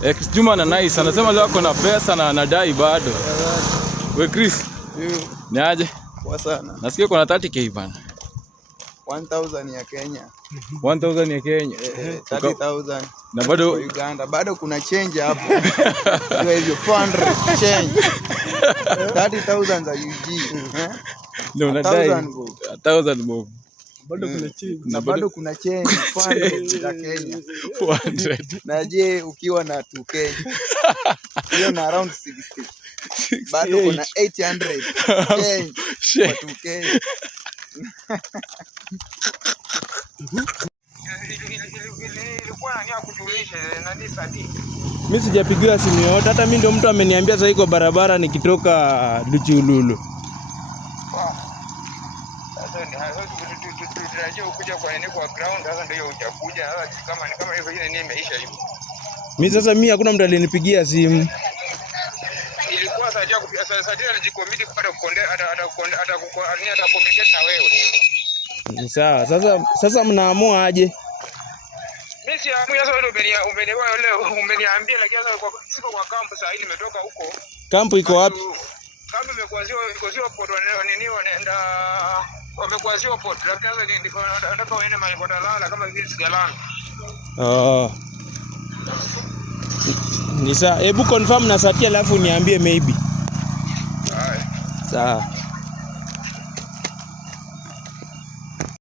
Chris Juma na nice anasema leo ako na pesa na anadai bado. We Chris. Ni aje? Poa sana. Nasikia kuna 30k bana. 1000 ya Kenya. 1000 ya Kenya. 30,000. Na bado Uganda. Bado kuna change hapo. Hiyo hivyo 400 change. 30,000 za UG. Ndio unadai 1000 bob. Bado kuna change. Na bado kuna change 400 za Kenya. 400. Na je ukiwa na 2k. Hiyo na around 60. Bado kuna 800 change kwa 2k. Mimi sijapigiwa simu yote, hata mimi ndio mtu ameniambia sasa iko barabara nikitoka Luchululu. Sasa tunajua ukuja kwa ground, sasa ndio utakuja. Sasa kama hivyo ile imeisha hivyo. Mimi hakuna mtu alinipigia simu. Ilikuwa saa anajikomiti kupata atakomiti na wewe. Ni sawa. Sasa mnaamua aje? Mimi si amu sasa wewe umeniambia lakini sasa siko kwa kampu saa hii nimetoka huko. Kampu iko wapi? Kampu iko sio port wanaenda wamekuwa sio port lakini sasa nataka waende mahali kwa Talala kama vile Sigalana. Ni sawa. Hebu confirm na Satia alafu niambie maybe. Sawa. Sawa.